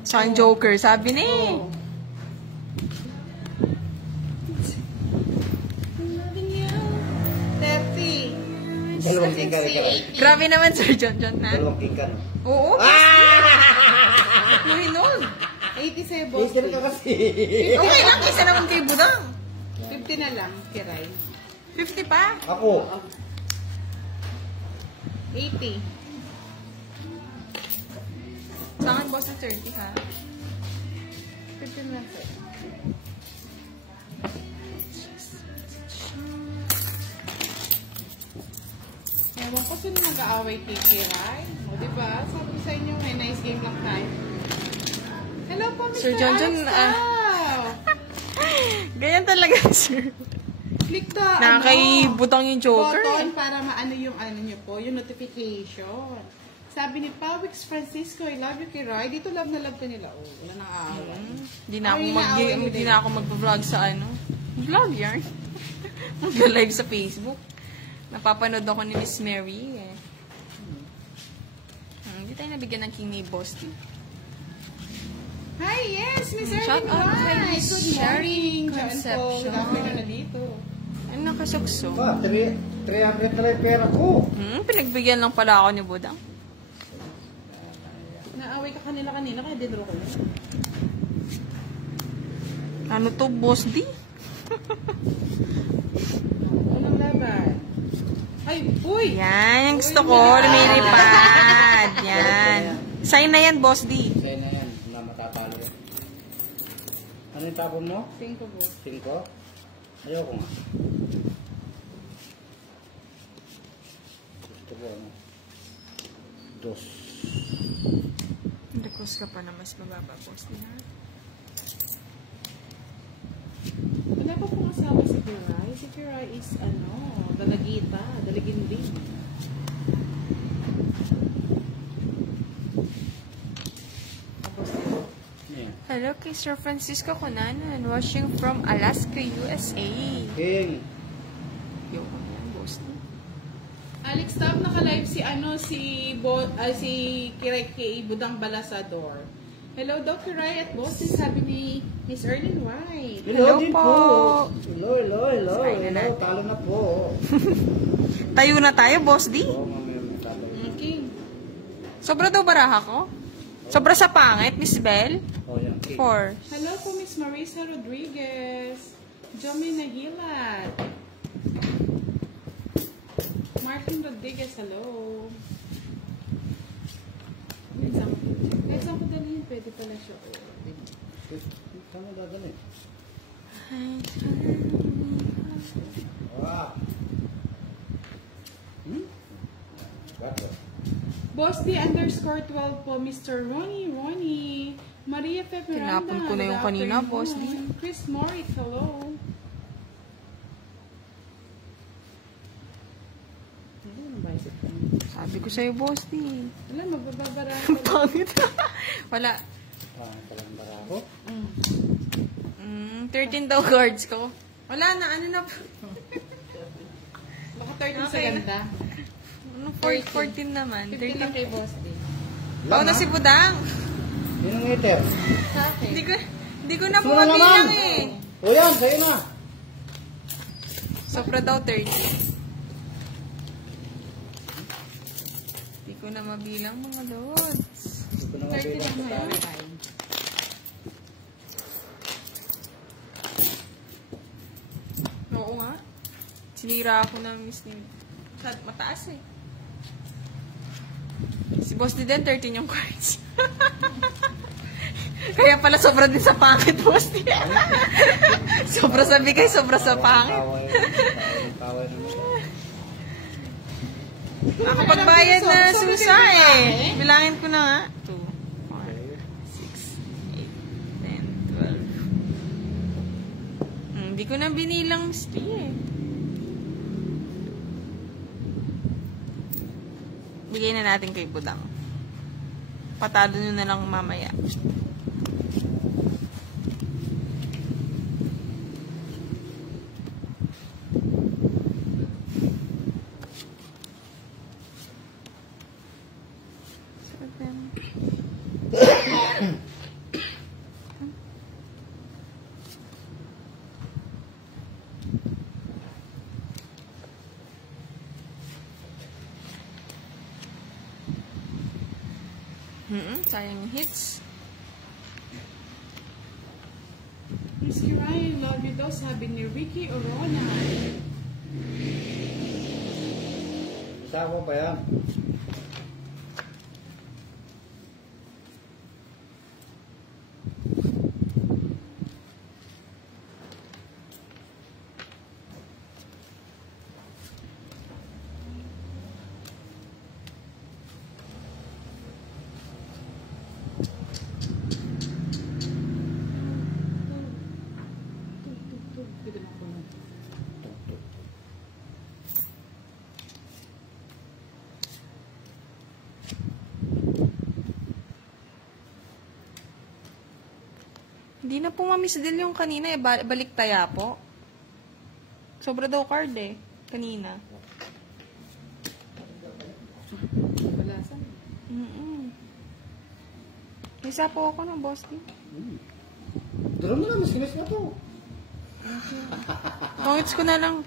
Sa akin, Joker, sabi ni. Oo. Loving you. 30. Dalawang king ka rin. Grabe naman, Sir John John, ha? Dalawang king ka, no? Oo. Mahinog. 80 sa'yo, boss. King ka kasi. Okay lang, kaysa naman kay Budang. 50 na lang, Kiray. 50 pa. Ako. 80. Sa akin, boss, na 30, ha? 50 na lang sa'yo. Ewan ko sino nag-aaway kay Kiray. O, diba? Sabi ko sa inyo, may nice game lang tayo. Hello po, Mr. Sir John John, Ganyan talaga, sir. Click the, Nakakaibutang yung Joker. button para maano yung ano nyo po, yung notification. Sabi ni Pawix Francisco, I love you, Kiray. Dito love na love ka nila. Oh, wala nang aaway. Hindi na ako mag-vlog sa ano. Vlog yarn. Mag-live sa Facebook. Napapanood ako ni Miss Mary. Eh. Hindi tayo nabigyan ng king ni Boss D. Hi, yes, Miss Shout Erwin out kay White. Miss Good Sherry morning, Concepcion. John Paul. Dami na dito. Ano nakasukso? Pa, 300 na lang pera ko. Pinagbigyan lang pala ako ni Budang. Naaway ka kanina, kaya dinro ko na. Ano to, Boss D? Unang laban. Ay, uy! Yan, yung gusto ko. Lumilipad. Yan. Sign na yan, Boss D. Sa'yo na yan, na matatalo yan. Ano yung tapon mo? 5 po. 5? Ayoko nga. Gusto ko ano? 2. Request ka pa na mas mababa, Boss D, ha? Wala pa pong asawa si Kiray. Si Kiray is, dalagita, dalagindi. Tapos, Yeah. Hello kay Sir Francisco Conanan, watching from Alaska, USA. King. Yo, yan, Boss D. Alex, stop naka-live si Kiray kay Budang Balasador. Hello daw Kiray at Boston, sabi ni Miss Erlyn White. Hello din po. Hello. Sign na natin. Talo na po. Tayo na tayo, Boss D. Oo, mamaya na tayo. Sobra daw baraha ko? Sobra sa pangit, Miss Bell? Oh, yan. Okay. 4. Hello po, Miss Marisa Rodriguez. Jomy Nahilat. Martin Rodriguez, hello. Next ako dalhin, pwede pala siya. Saan mo dadalhin? Wow. Gato. Boss D _12 po, Mr. Ronnie. Maria Peperanda. Tinapon ko na yung kanina, Boss D. Chris Morit, hello. Sabi ko sa'yo, Boss D. Wala, magbababara. Pangit. Wala. Talang baraho. 13 daw cards ko. Wala na, ano na. Baka 13 sa Okay na. ganda. Ano, 14 naman. 15 lang 13. kay Boss D. Oo na si Budang. Yun ang iter. Sa akin. Hindi ko na po Sino na mabilang naman? eh. O yan, sa'yo na. Sobra daw 30. Hindi ko na mabilang mga lods. Hindi ko na 30 mabilang lang sa ngayon. tayo. Oo nga. Sinira ako ng Miss ni... Mataas eh. Si Boss D din, 13 yung cards. Kaya pala sobra din sa pangit, Boss D. Sobra sa bigay, sobra sa pangit. Kaway naman. Ako pagbayad na susa eh. Bilangin ko na nga. 2, 4, 6, 8, 10, 12. Hindi ko na binilang Miss D eh. Bigay na natin kay Budang. Patalo nyo na lang mamaya. Sayang yung hits. Miss Kiray, love you daw, sabi ni Ricky Orona. Isa ko pa yan. Hindi na po mamiss din yung kanina eh. Balik taya po. Sobra daw card eh. Kanina. Balasan. Isa po ako ng Boss D. Duro mo na, masinis na to. Pangits ko na lang.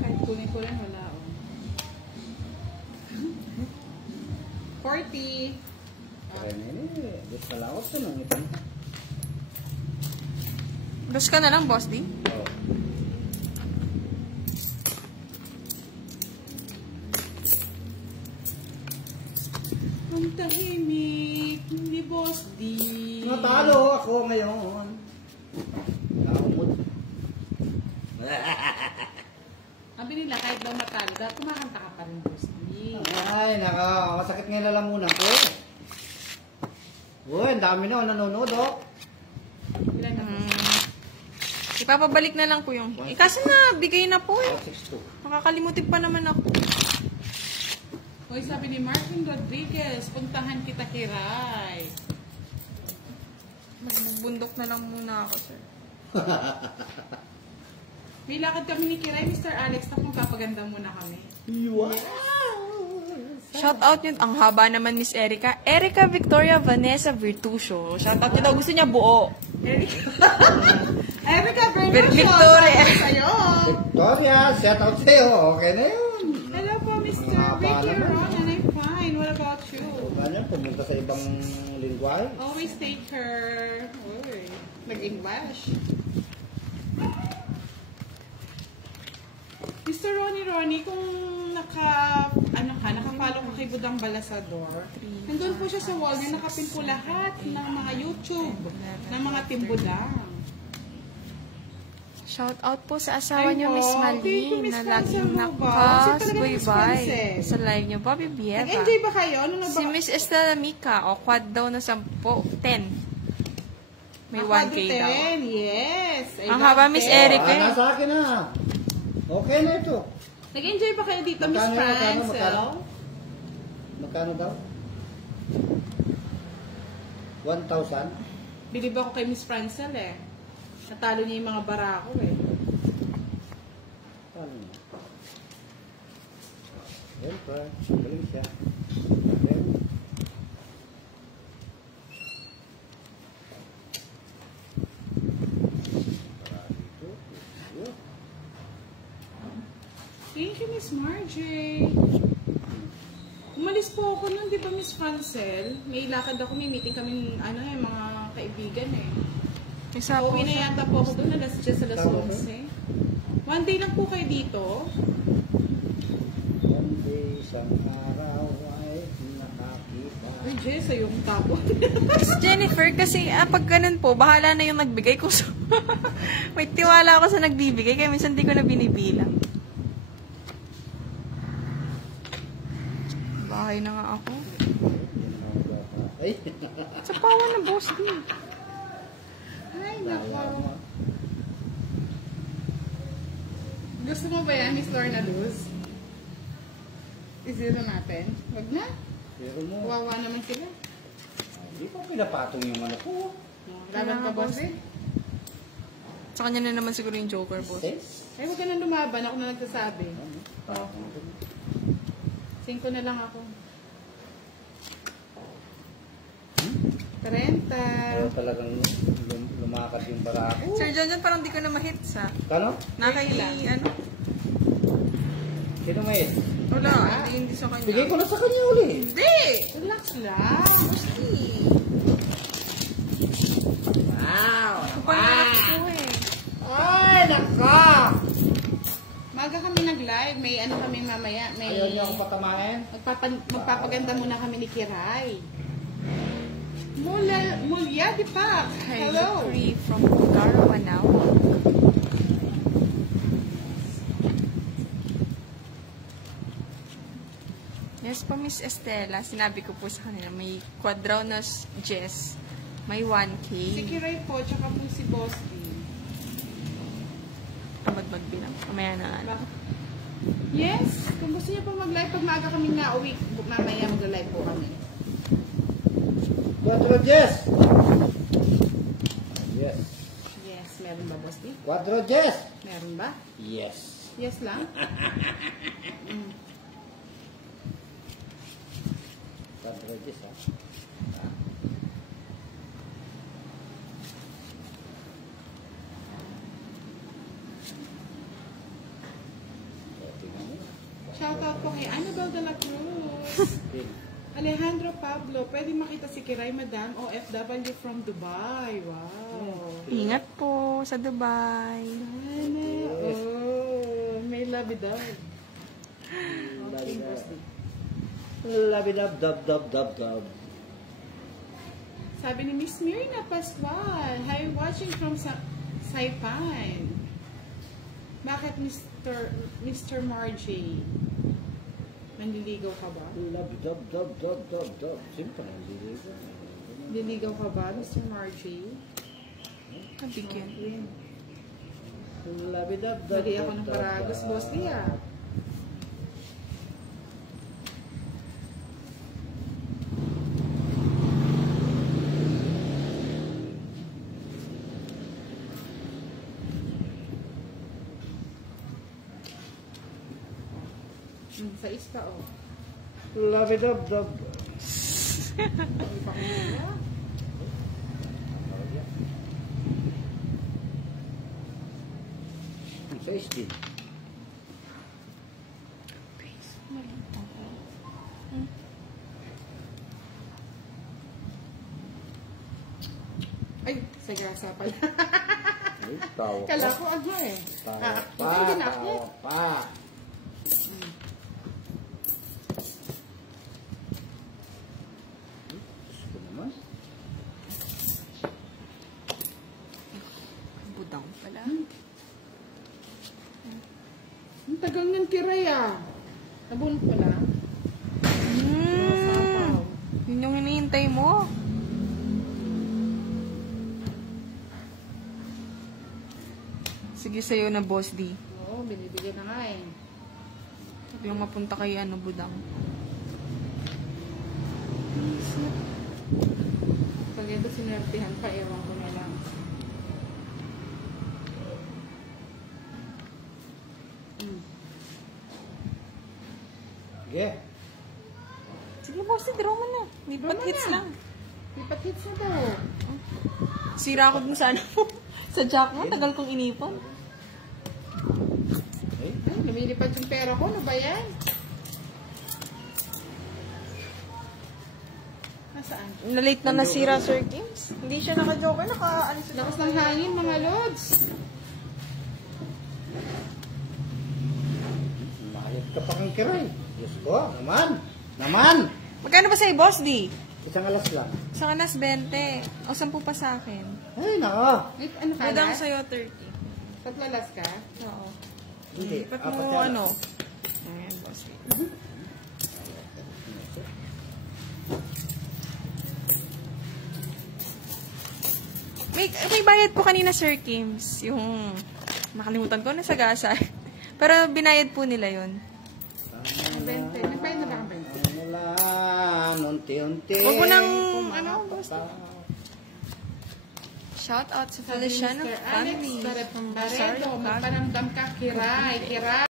Kahit kunin ko rin, wala. Oh. 40. Kaya na yun eh. Diyos pala ako ito nang ito. Brush ka na lang, Boss D. Oo. Ang tahimik ni Boss D. Natalo ako ngayon. Naumot. Sabi nila, kahit daw matalo, dahil kumakanta ka pa rin, Boss D. Ay, naka, masakit nga yung lalamunan ko. Uy, ang dami na nanonood, oh. Ilan na po? Ipapabalik na lang po yung... kasi na, bigay na po eh. 6-2. Makakalimutin pa naman ako. Hoy, sabi ni Martin Rodriguez, puntahan kita, Kiray. Magbundok na lang muna ako, sir. May lakad kami ni Kiray, Mr. Alex, na kung papaganda muna kami. Shout out yun. Ang haba naman, Miss Erica. Erica Victoria Vanessa Virtusio. Shout out yun. Gusto niya buo. Erica Victoria. Sa'yo. Victoria, shout out sa'yo. Okay na yun. Hello po, Mr. Mga Ricky pala naman. Ron. ano, pumunta sa ibang lingwahe. Always take her. Uy, nag-English. Mr. Ronnie, kung naka-follow ka kay Budang Balasador, nandun po siya sa wall na nakapin po lahat ng mga YouTube, ng mga Team Budang. Shout out po sa asawa niyo, Miss Thank you, Malin, Miss na laging Francel Ruba. Kasi talaga Miss nakasubaybay Francel. sa live niyo. Bobby Bieva. Nag-enjoy ba kayo? Si Miss Estela Mica, o quad daw na 10. 10. May 1K daw. Yes. I Ang love haba, Miss it. Eric. Nasa akin na. Okay na ito. Nag-enjoy ba kayo dito, Miss Francel? Magkano daw? 1,000? Bilib ako kay Miss Francel eh. Natalo niya yung mga barako eh. Paano niya? Siyempre, galing siya. Okay. Thank you, Miss Margie. Umalis po ako nun, di ba, Miss Francel? May lakad ako, may meeting kami, mga kaibigan eh. Isa po Uwi na siya. yata po ako doon, alas 10 alas 11. One day lang po kayo dito. One day, isang araw ay nakakita. Ay, Jess, yung tapo. Miss Jennifer, kasi pag ganun po, bahala na yung nagbigay ko. So, may tiwala ako sa nagbibigay, kaya minsan di ko na binibilang. Bahay na nga ako. Ay, Sa pawa na boss din. Ay, nako. Gusto mo ba yan, Miss Lorna Luz? Isito natin? Wag na. pero mo. Wawa naman sila. Hindi pa pinapatong yung ano ko. Laban ka, boss eh. Sa kanya na naman siguro yung joker, boss. Ay, huwag ka nang lumaban. Ako na nagsasabi. Oh. 5 na lang ako. 30. Pero talagang lumakas yung barako. Sir John, parang di ko na ma-hits ha. Kano? Nakay, ano? Sino may? Wala, hindi sa kanya. Bigay ko na sa kanya uli. Hindi! Relax lang. Wow. Kupalakas ko eh. Ay, naka! Maga kami nag-live. May ano kami mamaya. May Ayaw niyo ako patamahin? magpapaganda muna kami ni Kiray. Mulya Dipak. Hello. Free from Carawanao. Yes po, Miss Estela. Sinabi ko po sa kanila, may quadronos Jess. May 1K. Si Kiray po, tsaka po si Boss D. Kabadbad bilang. Kamaya na ano. Yes. Kung gusto niyo po mag-live, pag maaga kami na-uwi, mamaya mag-live po kami. Quadro Jess! Yes. Yes. Meron ba, Boss D? Quadro Jess! Meron ba? Yes. Yes lang? Quadro Jess, ha? Shoutout po kay Annabel de la Cruz. Alejandro Pablo, pwede makita si Kiray, Madam, OFW from Dubai. Wow. Ingat po sa Dubai. Sana. Oh, may labidab. Labidab-dab-dab-dab-dab. Sabi ni Miss Myrna Pascual, hi, watching from Saipan. Bakit Mr. Margie? Nanliligaw ka ba? Labidab-dab-dab-dab-dab. Siyempre, nandiligaw. Nililigaw ka ba, Mr. Margie? Kabigyan. Labidab-dab-dab-dab. Bali ako ng Paragos, Boss Lia. Sa ispa, oh. Labidab-dab. May pakuya. Sa isdin. Gasa pala. Ay, tawa ko. Kala ko ano eh. Tawa pa, Hindi na ako. tawa pa. Gusto naman. Budang pala. Ang tagal ng kiray ah. Nabunot ko na. Sapaw. Yun yung hinihintay mo. Sige sa'yo na, Boss D. Oo, binibigyan na nga eh. Sabi yung mapunta kay ano, Budang. Pag ito sinertihan pa, ewan ko na lang. Sige. Sige, Boss D, draw mo na. Lipat Draw mo hits na. lang. Lipat hits na to. Sira ako dun sa ano mo. Sa jack mo, tagal kong inipon. Okay. Ay, lumilipad yung pera ko. Ano ba yan? Nasaan? Na-late na nasira, Sir James. Hindi siya naka-joker, naka-alis na. Lakas ng hangin, mga lods. Mayat ka pa kang kiray. Diyos ko, naman. Naman. Magkano ba sa'yo, Boss D? Isang alas lang. Sa kanas 20. O 10 pa sa akin. Ay, nako. Wait, ano ka Budang na? sa'yo 30. Tatlalas ka? Oo. Hindi. Lipat Apat mo yan. ano. Ayan, Boss D. May bayad po kanina, Sir Kims. Yung nakalimutan ko na sa gasa. Pero binayad po nila yun. 20. Nagbayad na ba ang 20? Ano lang, unti-unti. Huwag mo nang, ano, Boss D. Shout out sa Feliciano Mr. Alex family. Baredo, magpanamdam ka, kiray, kiray.